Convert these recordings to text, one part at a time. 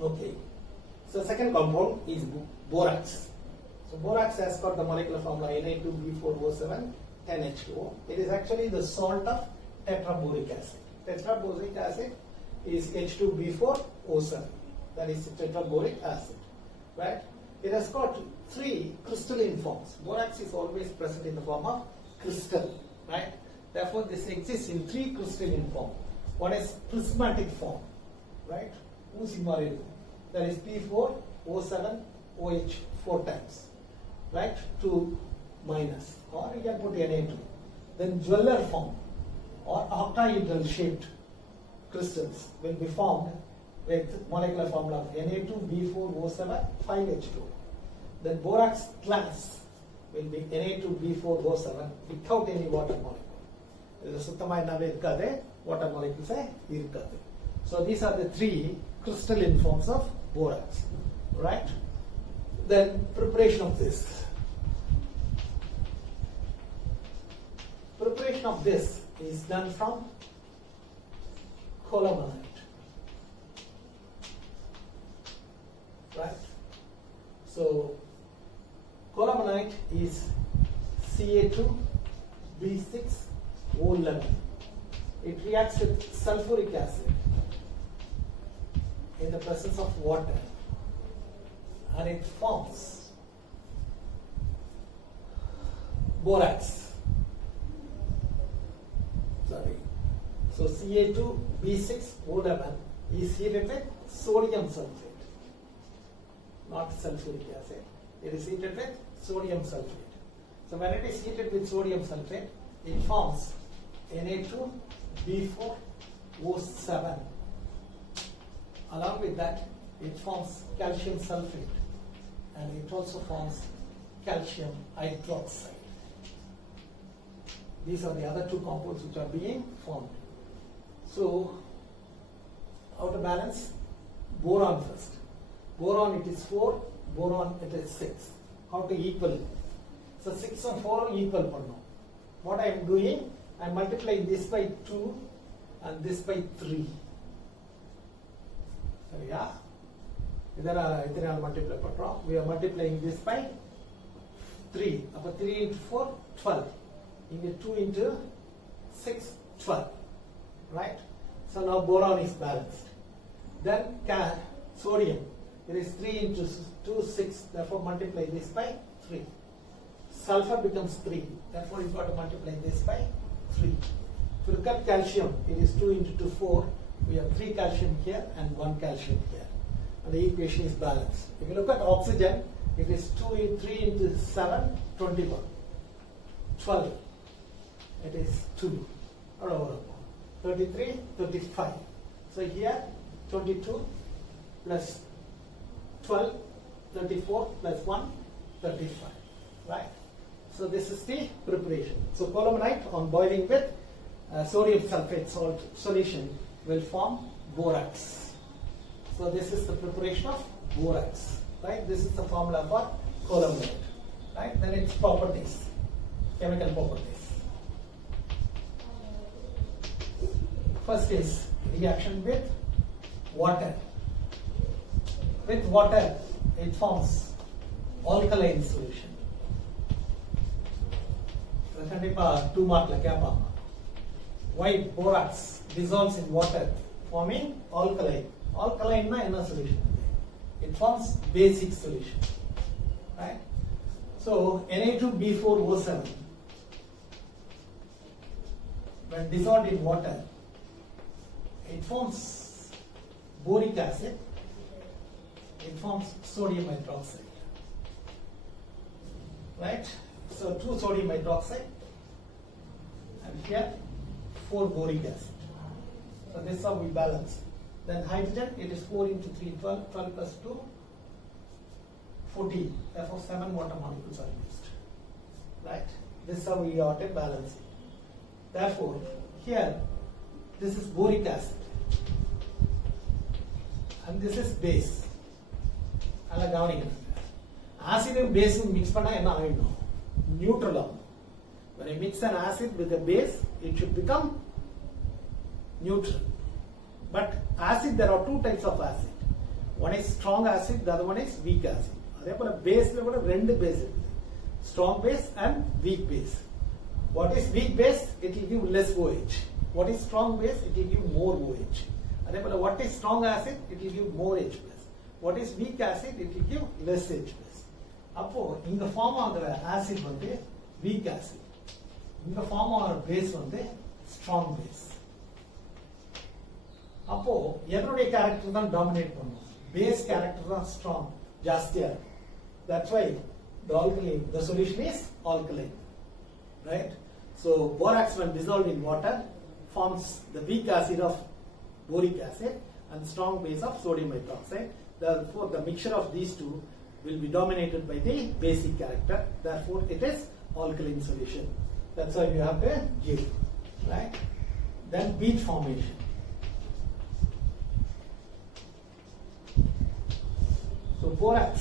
Okay. So second compound is borax. So borax has got the molecular formula Na2B4O7 10H2O. It is actually the salt of tetraboric acid. Tetraboric acid is H2B4O7. That is tetraboric acid, right? It has got three crystalline forms. Borax is always present in the form of crystal, right? Therefore, this exists in three crystalline forms. One is prismatic form, right? That is P4O7OH 4 times, right? 2 minus, or you can put Na2. Then jeweler form or octahedral shaped crystals will be formed with molecular formula of Na2B4O7 5H2. Then borax glass will be Na2B4O7 without any water molecule. Water molecules irukadu. So these are the three crystalline forms of borax, right? Then preparation of this. Preparation of this is done from colomanite, right? So colomanite is Ca2B6O11. It reacts with sulfuric acid in the presence of water, and it forms borax. So Ca2B6O11 is heated with sodium sulfate, not sulfuric acid. It is heated with sodium sulfate. So when it is heated with sodium sulfate, it forms Na2B4O7. Along with that, it forms calcium sulfate, and it also forms calcium hydroxide. These are the other two compounds which are being formed. So, how to balance? Boron first. Boron it is 4, boron it is 6. How to equal it? So 6 and 4 equal pannom. What I am doing, I am multiplying this by 2 and this by 3. So yeah, multiply. We are multiplying this by 3. About 3 into 4, 12. Into 2 into 6, 12. Right? So now boron is balanced. Then sodium. It is 3 into 2, 6. Therefore multiply this by 3. Sulfur becomes 3. Therefore you've got to multiply this by 3. If you look at calcium, it is 2 into 2, 4. We have 3 calcium here and 1 calcium here. And the equation is balanced. If you look at oxygen, it is 3 into 7, 21. 12. It is 2. 33, 35. So here 22 plus 12, 34 plus 1, 35. Right? So this is the preparation. So colomanite on boiling with sodium sulfate salt solution will form borax. So this is the preparation of borax. Right? This is the formula for colomanite. Right? Then its properties, chemical properties. First is reaction with water. With water, it forms alkaline solution. Two mark why borax dissolves in water, forming alkaline. Alkaline na enna solution? It forms basic solution. Right? So Na2B4O7, when dissolved in water, it forms boric acid, it forms sodium hydroxide. Right? So 2 sodium hydroxide, and here 4 boric acid. So this is how we balance. Then hydrogen, it is 4 into 3, 12, 12 plus 2, 14. Therefore 7 water molecules are used. Right? This is how we ought to balance it. Therefore, here, this is boric acid. And this is base. Acid and base mix neutral. When I mix an acid with a base, it should become neutral. But acid, there are 2 types of acid. One is strong acid, the other one is weak acid. அதே போல பேஸ்ல கூட ரெண்டு base இருக்கு. Strong base and weak base. What is weak base? It will give less OH. What is strong base? It will give more OH. அதே போல what is strong acid? It will give more H plus. What is weak acid? It will give less H plus. அப்போ இங்க form ஆகுற acid வந்து weak acid. இங்க form ஆகுற base வந்து strong base. அப்போ எதனுடைய கேரக்டர் தான் டாமினேட் பண்ணும்? பேஸ் கேரக்டர் தான் ஸ்ட்ராங் ஜாஸ்தியா இருக்கு. That's why the solution is alkaline, right? So borax when dissolved in water forms the weak acid of boric acid and strong base of sodium hydroxide. Therefore the mixture of these two will be dominated by the basic character. Therefore it is alkaline solution. That's why you have to give, right? Then bead formation. So borax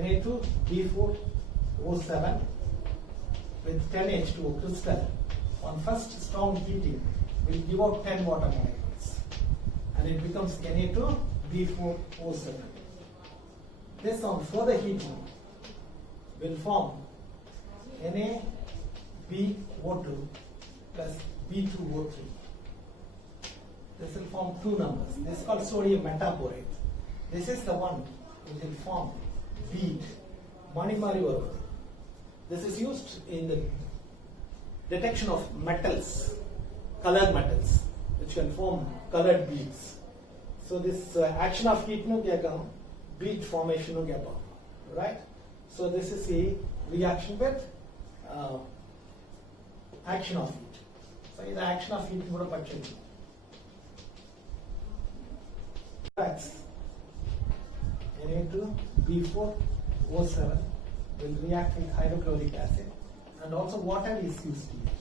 Na2B4O7 with 10H2O crystal on first strong heating will give out 10 water molecules and it becomes Na2B4O7. This on further heating will form NaBO2 plus B2O3. This will form two numbers. This is called sodium metaborate. This is the one which will form bead. Manimari varum. This is used in the detection of metals, colored metals, which can form colored beads. So this action of heat nu kekam, bead formation nu kekam, right? So this is a reaction with action of heat. So the action of heat kuda pachindi. Na2B4O7 will react with hydrochloric acid and also water is used here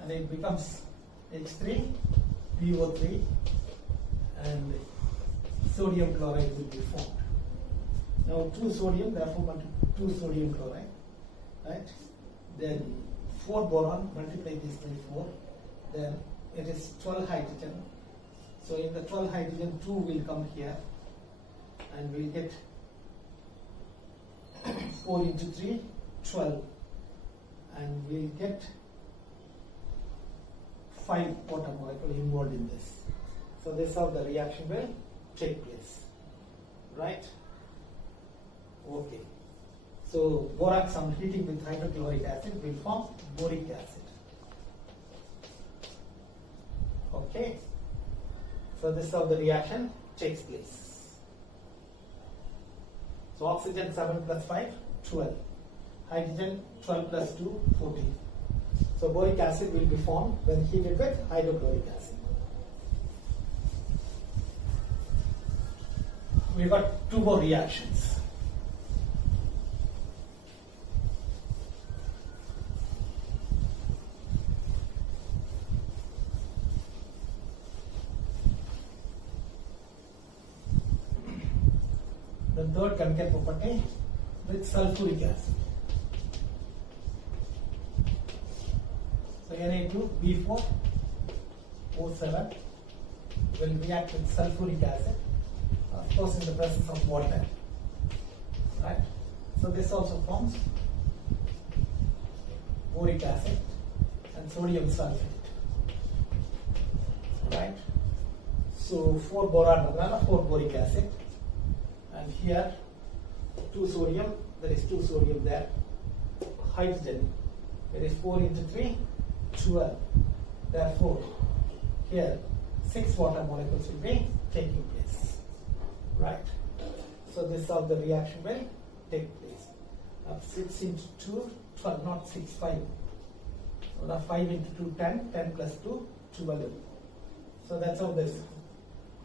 and it becomes H3PO3 and sodium chloride will be formed. Now 2 sodium, therefore 2 sodium chloride, right? Then 4 boron, multiply this by 4, then it is 12 hydrogen. So in the 12 hydrogen 2 will come here and we'll get 4 into 3, 12 and we'll get 5 water molecule involved in this. So this is how the reaction will take place, right? Okay. So borax on heating with hydrochloric acid will form boric acid. Okay. So this is how the reaction takes place. So oxygen 7 plus 5, 12. Hydrogen 12 plus 2, 14. So boric acid will be formed when heated with hydrochloric acid. We've got 2 more reactions. The third chemical property with sulfuric acid. So Na2B4O7 will react with sulfuric acid, of course in the presence of water, right? So this also forms boric acid and sodium sulfate, right? So 4 boron, 4 boric acid. And here 2 sodium, there is 2 sodium there. Hydrogen, there is 4 into 3, 12. Therefore, here 6 water molecules will be taking place, right? So this is how the reaction will take place. 6 into 2, 12, not 6, 5. So now 5 into 2, 10, 10 plus 2, 12. So that's how this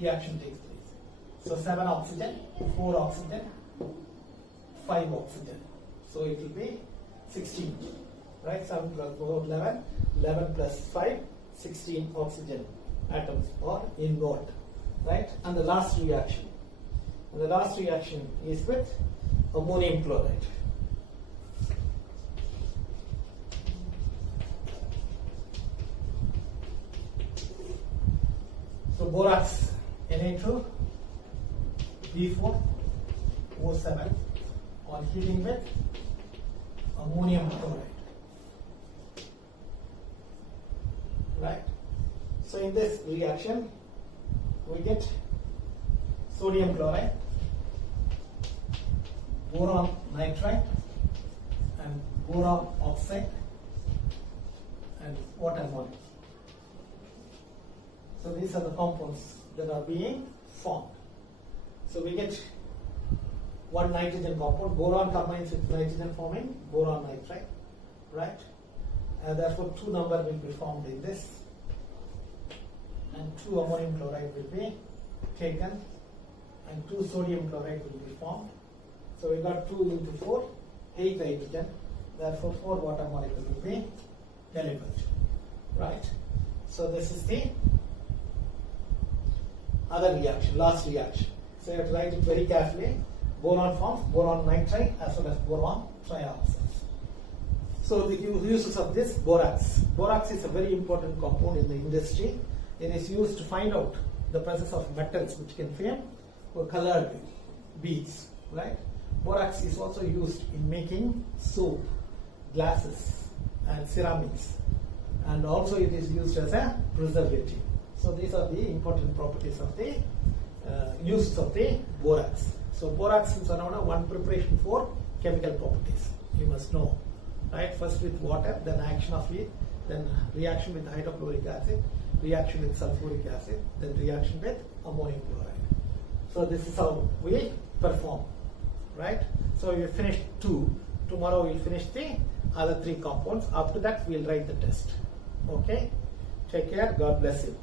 reaction takes place. So 7 oxygen, 4 oxygen, 5 oxygen. So it will be 16, right? 7 plus 4, 11, 11 plus 5, 16 oxygen atoms are involved, right? And the last reaction. And the last reaction is with ammonium chloride. So borax Na2 B4O7 on heating with ammonium chloride. Right? So in this reaction, we get sodium chloride, boron nitride, and boron oxide, and water molecule. So these are the compounds that are being formed. So we get one nitrogen compound. Boron combines with nitrogen forming boron nitride, right? And therefore 2 number will be formed in this, and 2 ammonium chloride will be taken, and 2 sodium chloride will be formed. So we got 2 into 4, 8 hydrogen. Therefore 4 water molecule will be delivered, right? So this is the other reaction, last reaction. So you have to write it very carefully. Boron forms boron nitride as well as boron trioxide. So the uses of this borax. Borax is a very important compound in the industry. It is used to find out the presence of metals which can form colored beads, right? Borax is also used in making soap, glasses, and ceramics, and also it is used as a preservative. So these are the important properties of the uses of the borax. So borax is another one preparation for chemical properties. You must know, right? First with water, then action of it, then reaction with hydrochloric acid, reaction with sulfuric acid, then reaction with ammonium chloride. So this is how we perform, right? So we finished 2. Tomorrow we'll finish the other 3 compounds. After that we'll write the test. Okay? Take care. God bless you.